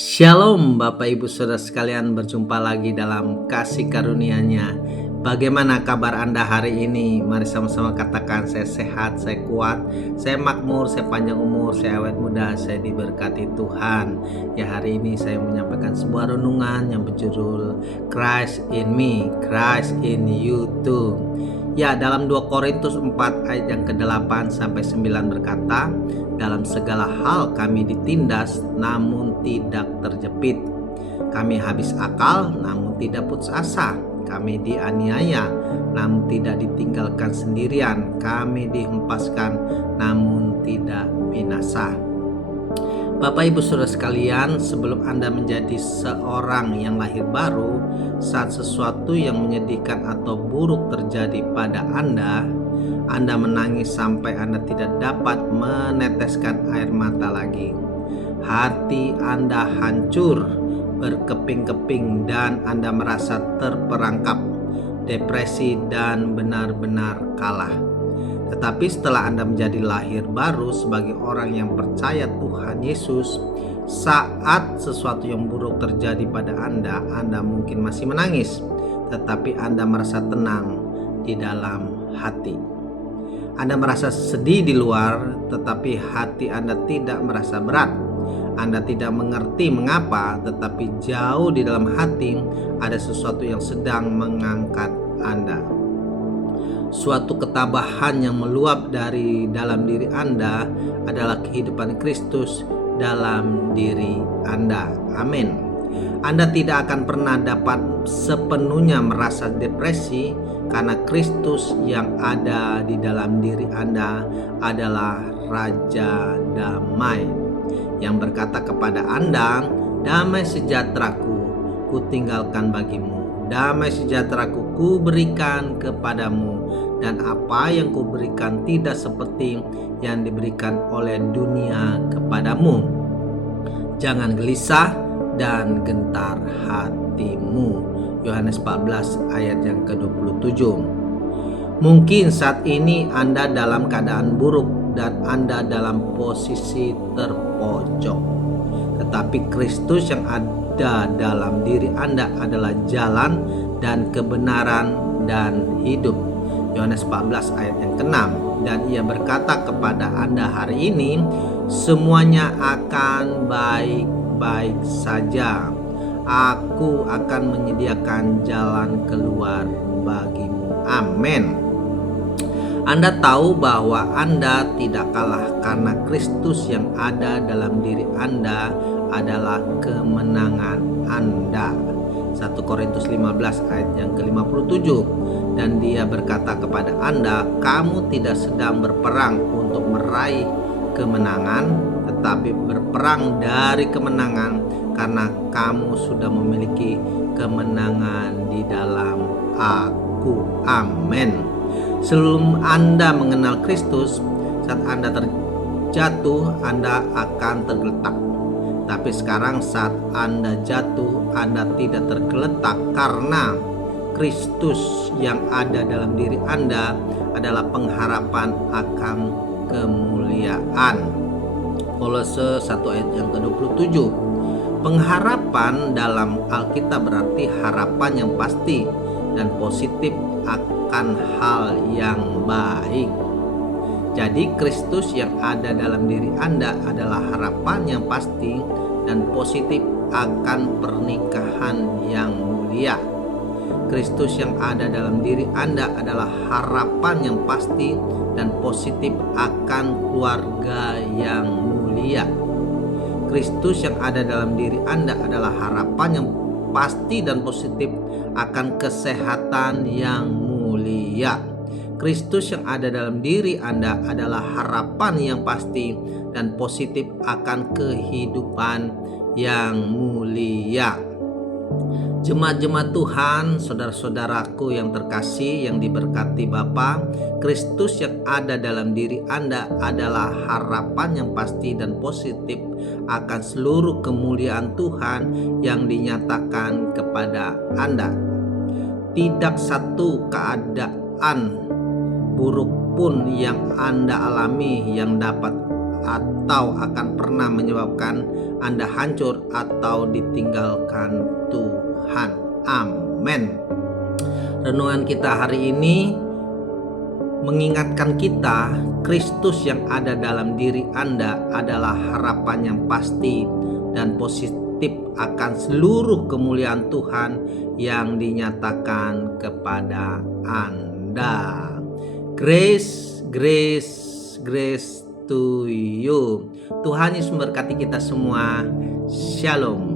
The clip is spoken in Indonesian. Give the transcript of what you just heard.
Shalom Bapak Ibu Saudara sekalian, berjumpa lagi dalam kasih karunia-Nya. Bagaimana kabar Anda hari ini? Mari sama-sama katakan, saya sehat, saya kuat, saya makmur, saya panjang umur, saya awet muda, saya diberkati Tuhan. Ya, hari ini saya menyampaikan sebuah renungan yang berjudul Christ in me, Christ in you too. Ya, dalam 2 Korintus 4 ayat yang ke-8 sampai 9 berkata, dalam segala hal kami ditindas namun tidak terjepit. Kami habis akal namun tidak putus asa. Kami dianiaya namun tidak ditinggalkan sendirian. Kami dihempaskan namun tidak binasa. Bapak Ibu Saudara sekalian, sebelum Anda menjadi seorang yang lahir baru, saat sesuatu yang menyedihkan atau buruk terjadi pada Anda menangis sampai Anda tidak dapat meneteskan air mata lagi. Hati Anda hancur, berkeping-keping, dan Anda merasa terperangkap, depresi, dan benar-benar kalah. Tetapi setelah Anda menjadi lahir baru sebagai orang yang percaya Tuhan Yesus, saat sesuatu yang buruk terjadi pada Anda mungkin masih menangis, tetapi Anda merasa tenang di dalam hati. Anda merasa sedih di luar, tetapi hati Anda tidak merasa berat. Anda tidak mengerti mengapa, tetapi jauh di dalam hati ada sesuatu yang sedang mengangkat Anda. Suatu ketabahan yang meluap dari dalam diri Anda adalah kehidupan Kristus dalam diri Anda. Amin. Anda tidak akan pernah dapat sepenuhnya merasa depresi karena Kristus yang ada di dalam diri Anda adalah Raja Damai yang berkata kepada Anda, damai sejahteraku kutinggalkan bagimu, damai sejahteraku kuberikan kepadamu, dan apa yang kuberikan tidak seperti yang diberikan oleh dunia kepadamu. Jangan gelisah dan gentar hatimu. Yohanes 14 ayat yang ke-27. Mungkin saat ini Anda dalam keadaan buruk dan Anda dalam posisi terpojok. Tetapi Kristus yang ada dalam diri Anda adalah jalan dan kebenaran dan hidup. Yohanes 14 ayat yang ke-6. Dan ia berkata kepada Anda hari ini, semuanya akan baik-baik saja. Aku akan menyediakan jalan keluar bagimu. Amin. Anda tahu bahwa Anda tidak kalah karena Kristus yang ada dalam diri Anda adalah kemenangan Anda. 1 Korintus 15 ayat yang ke-57. Dan dia berkata kepada Anda, kamu tidak sedang berperang untuk meraih kemenangan, tetapi berperang dari kemenangan karena kamu sudah memiliki kemenangan di dalam Aku. Amin. Sebelum Anda mengenal Kristus, saat Anda terjatuh, Anda akan tergeletak. Tapi sekarang saat Anda jatuh, Anda tidak tergeletak karena Kristus yang ada dalam diri Anda adalah pengharapan akan kemuliaan. Kolose 1 ayat yang ke-27. Pengharapan dalam Alkitab berarti harapan yang pasti dan positif akan hal yang baik. Jadi Kristus yang ada dalam diri Anda adalah harapan yang pasti dan positif akan pernikahan yang mulia. Kristus yang ada dalam diri Anda adalah harapan yang pasti dan positif akan keluarga yang mulia. Kristus yang ada dalam diri Anda adalah harapan yang pasti dan positif akan kesehatan yang mulia. Kristus yang ada dalam diri Anda adalah harapan yang pasti dan positif akan kehidupan yang mulia. Jemaat-jemaat Tuhan, saudara-saudaraku yang terkasih, yang diberkati Bapa, Kristus yang ada dalam diri Anda adalah harapan yang pasti dan positif akan seluruh kemuliaan Tuhan yang dinyatakan kepada Anda. Tidak satu keadaan buruk pun yang Anda alami yang dapat atau akan pernah menyebabkan Anda hancur atau ditinggalkan Tuhan. Amin. Renungan kita hari ini mengingatkan kita, Kristus yang ada dalam diri Anda adalah harapan yang pasti dan positif akan seluruh kemuliaan Tuhan yang dinyatakan kepada Anda. Grace, grace, grace to you. Tuhan Yesus memberkati kita semua. Shalom.